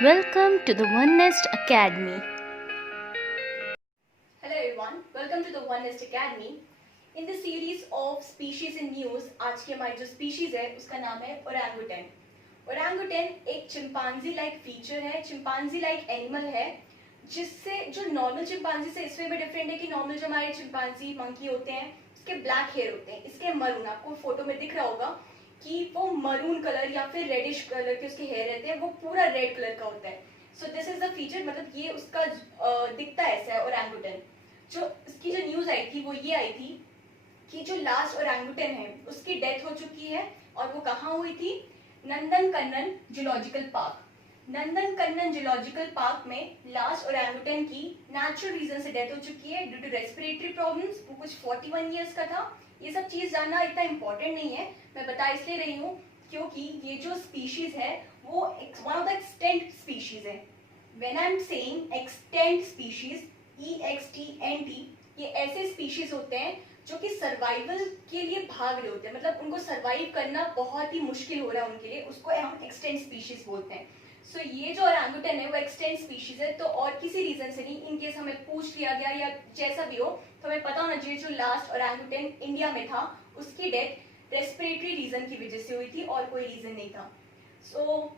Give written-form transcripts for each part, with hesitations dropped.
Welcome to the One Nest Academy. Hello everyone, welcome to the One Nest Academy. In the series of species in news, आज की हमारी जो species है उसका नाम है ओरांगुटन. ओरांगुटन एक चिंपांजी लाइक फीचर है, चिंपांजी लाइक एनिमल है, जिससे जो नॉर्मल चिंपांजी से इसमें भी डिफरेंट है कि नॉर्मल जो हमारे चिंपांजी मंकी होते हैं उसके ब्लैक हेयर होते हैं, इसके मरून. आपको फोटो में दिख रहा होगा कि वो मरून कलर या फिर रेडिश कलर के उसके हेयर रहते हैं, वो पूरा रेड कलर का होता है. So this is the feature, मतलब ये उसका दिखता ऐसा है ओरांगुटन. जो इसकी जो न्यूज आई थी वो ये आई थी कि जो लास्ट ओरांगुटन है उसकी डेथ हो चुकी है, और वो कहाँ हुई थी? नंदनकनन जूलॉजिकल पार्क. नंदनकनन जूलॉजिकल पार्क में लास्ट ओरांगुटन की नेचुरल रीजन से डेथ हो चुकी है ड्यू टू रेस्पिरेटरी प्रॉब्लम्स. वो कुछ 41 इयर्स का था. ये सब चीज जानना इतना इंपॉर्टेंट नहीं है, मैं बता इसलिए रही हूँ क्योंकि ये जो स्पीशीज है वो one of the extant species है. When I am saying extant species, EXTENT, ये ऐसे स्पीशीज होते हैं जो कि सर्वाइवल के लिए भाग रहे होते हैं, मतलब उनको सर्वाइव करना बहुत ही मुश्किल हो रहा है उनके लिए, उसको हम एक्सटेंट स्पीशीज बोलते हैं. सो ये जो ओरांगुटन है वो एक्सटेंट स्पीशीज है. तो और किसी रीजन से नहीं, इन केस हमें पूछ लिया गया या जैसा भी हो तो हमें पता होना चाहिए जो लास्ट ओरांगुटन इंडिया में था उसकी डेथ रेस्पिरेटरी रीजन की वजह से हुई थी और कोई रीजन नहीं था. सो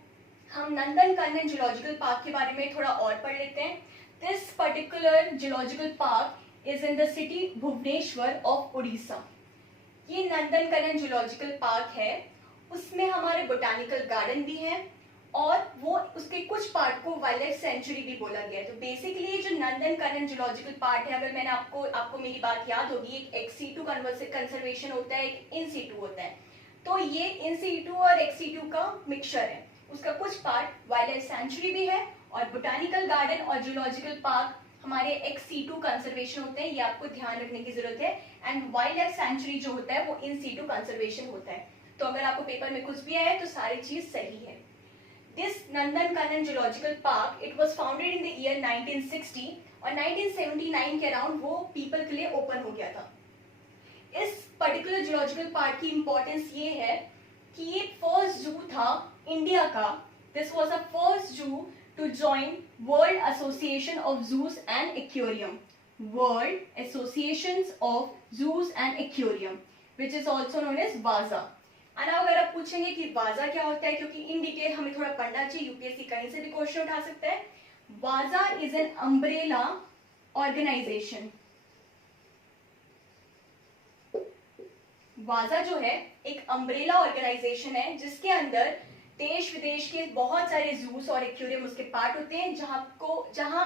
हम नंदनकानन जूलॉजिकल पार्क के बारे में थोड़ा और पढ़ लेते हैं. This particular zoological park is in the city Bhubaneswar of Orissa. ये नंदनकानन जूलॉजिकल पार्क है, उसमें हमारे बोटानिकल गार्डन भी है और वो उसके कुछ पार्ट को वाइल्ड लाइफ सेंचुरी भी बोला गया है. तो बेसिकली ये जो नंदनकानन जूलॉजिकल पार्क है, अगर मैंने आपको मेरी बात याद होगी, एक एक्स-सीटू कंजर्वेशन होता है, एक इन सीटू होता है. तो ये इन सीटू और एक्स-सीटू का मिक्सचर है. उसका कुछ पार्ट वाइल्ड लाइफ सेंचुरी भी है और बोटानिकल गार्डन और जूलॉजिकल पार्क हमारे एक्स-सीटू कंजर्वेशन होते हैं. ये आपको ध्यान रखने की जरूरत है. एंड वाइल्ड लाइफ सेंचुरी जो होता है वो इन सीटू कंजर्वेशन होता है. तो अगर आपको पेपर में कुछ भी आया है तो सारी चीज सही है. This Nandankanan Zoological Park, it was founded in the year 1960 और 1979 के अराउंड वो पीपल के लिए ओपन हो गया था. इस पर्टिकुलर जूलॉजिकल पार्क की इंपॉर्टेंस ये है कि ये फर्स्ट जू था इंडिया का. This was the first zoo to join World Association of Zoos and Aquarium. World Associations of Zoos and Aquarium which is also known as वाजा. और अगर आप पूछेंगे कि वाजा क्या होता है, क्योंकि इन डिटेल हमें थोड़ा पढ़ना चाहिए, यूपीएससी कहीं से भी क्वेश्चन उठा सकता है. वाजा इज एन अम्ब्रेला ऑर्गेनाइजेशन. वाजा जो है एक अम्ब्रेला ऑर्गेनाइजेशन है जिसके अंदर देश विदेश के बहुत सारे जूस और एक्वेरियम उसके पार्ट होते हैं, जहां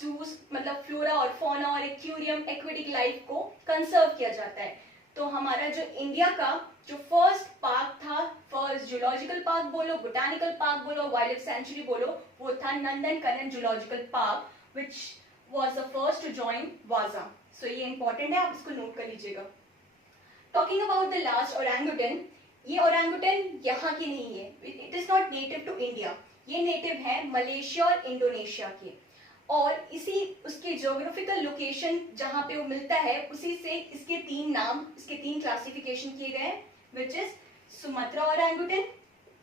जूस मतलब फ्लोरा और फौना और एक्वेरियम एक्वेटिक लाइफ को कंजर्व किया जाता है. तो हमारा जो इंडिया का जो फर्स्ट पार्क था, फर्स्ट जूलॉजिकल पार्क बोलो, बोटानिकल पार्क बोलो, वाइल्ड लाइफ सेंचुरी बोलो, वो था Nandankanan zoological park which was the first to join वाजा. सो ये इंपॉर्टेंट है, आप इसको नोट कर लीजिएगा. Talking about the last orangutan, ये ओरांगुटन यहाँ की नहीं है, it is not native to India. ये नेटिव है मलेशिया और इंडोनेशिया के, और इसी उसके ज्योग्राफिकल लोकेशन जहां पे वो मिलता है उसी से इसके तीन नाम, इसके तीन क्लासिफिकेशन किए गए हैं, which is Sumatra orangutan,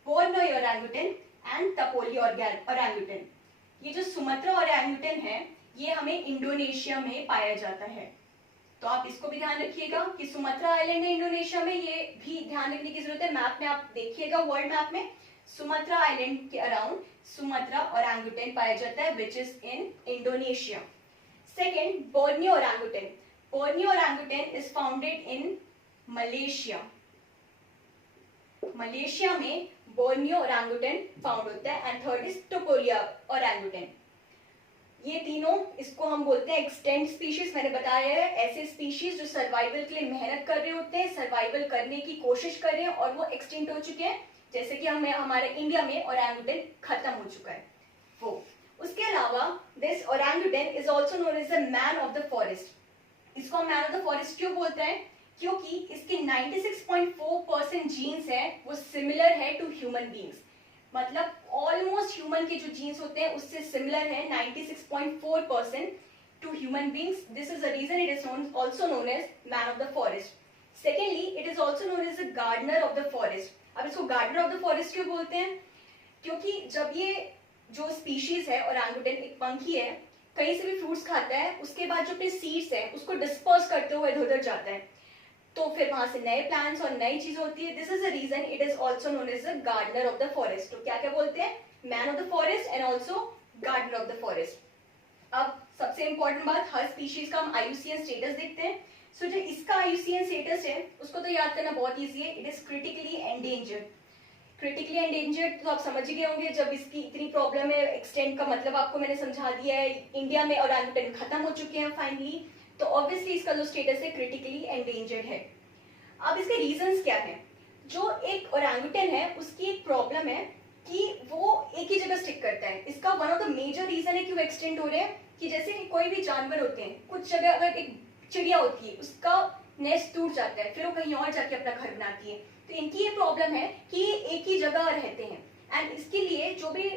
Borneo orangutan and Tapanuli orangutan. ये जो सुमात्रा ओरांगुटन है ये हमें इंडोनेशिया में पाया जाता है. तो आप इसको भी ध्यान रखिएगा कि सुमात्रा आइलैंड है इंडोनेशिया में, ये भी ध्यान रखने की जरूरत है. मैप में आप देखिएगा, वर्ल्ड मैप में सुमात्रा आइलैंड के अराउंड सुमात्रा ओरांगुटन पाया जाता है which is in Indonesia. Second, Borneo orangutan. Borneo orangutan is founded in Malaysia. Malaysia में बोर्नियो ओरांगुटन फाउंड होता है. And third is Tapanuli orangutan. ये तीनों, इसको हम बोलते हैं एक्सटेंट स्पीशीज. मैंने बताया है ऐसे स्पीशीज जो सर्वाइवल के लिए मेहनत कर रहे होते हैं, सर्वाइवल करने की कोशिश कर रहे हैं और वो एक्सटिंक्ट हो चुके हैं, जैसे कि हमारे इंडिया में ओरांगुटन खत्म हो चुका है वो. उसके अलावा this orangutan is also known as the man of the forest. इसको मैन ऑफ द फॉरेस्ट क्यों बोलते हैं? क्योंकि इसके 96.4% जीन्स है वो सिमिलर है टू ह्यूमन बींग्स. मतलब ऑलमोस्ट ह्यूमन के जो जीन्स होते हैं उससे सिमिलर है 96.4% to human beings. This is the reason it is also known as man of the forest. Secondly, it is also known as the gardener of the forest. अब इसको gardener of the forest क्यों बोलते हैं? क्योंकि जब ये जो species है ओरंगुटन, एक मंकी है, कहीं से भी फ्रूट्स खाता है, उसके बाद जो अपने सीड्स है उसको डिस्पर्स करते हुए इधर उधर जाता है, तो फिर वहां से नए प्लांट्स और नई चीजें होती है. This is the reason it is also known as the gardener of the forest. तो क्या क्या बोलते हैं, man of the forest and also gardener of the forest. अब सबसे इंपॉर्टेंट बात, हर स्पीशीज का हम IUCN स्टेटस देखते हैं. सो जो इसका IUCN स्टेटस है उसको तो याद करना बहुत ईजी है. It is critically endangered. Critically endangered तो आप समझ ही गए होंगे, जब इसकी इतनी प्रॉब्लम है, एक्सटेंट का मतलब आपको मैंने समझा दिया है. इंडिया में ओरंगुटन खत्म हो चुके हैं फाइनली, तो ऑब्वियसली इसका जो स्टेटस है क्रिटिकली एंडेंजर्ड है. अब इसके रीजंस क्या हैं. जो एक ओरंगुटन है उसकी एक प्रॉब्लम है कि वो एक ही जगह स्टिक करता है. इसका one of the major reason है कि वो एक्सटेंड हो रहे हैं कि जैसे कोई भी जानवर होते हैं, कुछ जगह अगर एक चिड़िया होती है उसका नेस्ट टूट जाता है, फिर वो कहीं और जाके अपना घर बनाती है. तो इनकी ये प्रॉब्लम है कि ये एक ही जगह रहते हैं, एंड इसके लिए जो भी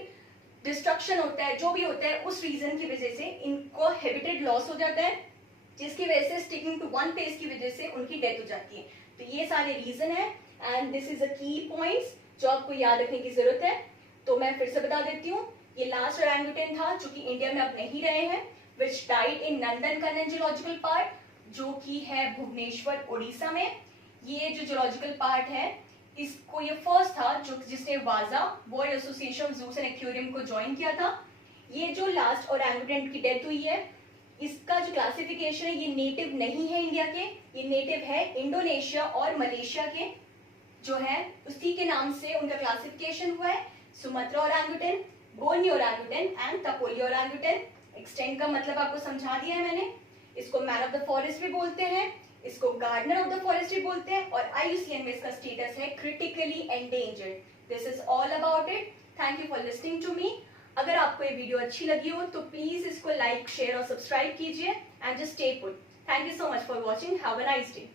डिस्ट्रक्शन होता है, जो भी होता है, उस रीजन की वजह से इनको हैबिटेट लॉस हो जाता है, जिसकी वजह से स्टिकिंग टू वन प्लेस की वजह से उनकी डेथ हो जाती है. तो ये सारे रीजन है एंड दिस इज अ की पॉइंट्स जो आपको याद रखने की जरूरत है. तो मैं फिर से बता देती हूँ, ये लास्ट ओरंगुटन था जो कि इंडिया में अब नहीं रहे हैं, which died in Nandankanan zoological park, जो कि है भुवनेश्वर उड़ीसा में. ये जो जूलॉजिकल पार्क है, इसको ये फर्स्ट था जो जिसने वाजा world Association of Zoos and aquarium को ज्वाइन किया था. ये जो लास्ट ओरंगुटन की डेथ हुई है, इसका जो क्लासिफिकेशन है, ये नेटिव नहीं है इंडिया के, ये नेटिव है इंडोनेशिया और मलेशिया के जो है, उसी के नाम से उनका क्लासिफिकेशन हुआ है. Sumatra orangutan, Borneo orangutan and Tapanuli orangutan. Extant का मतलब आपको समझा दिया है मैंने. इसको मैन ऑफ द फॉरेस्ट भी बोलते हैं, इसको गार्डनर ऑफ द फॉरेस्ट भी बोलते हैं, और IUCN में इसका स्टेटस है critically endangered. This is all about it. Thank you for listening to me. अगर आपको ये वीडियो अच्छी लगी हो तो प्लीज इसको लाइक, शेयर और सब्सक्राइब कीजिए and just stay put. Thank you so much for watching. Have a nice day.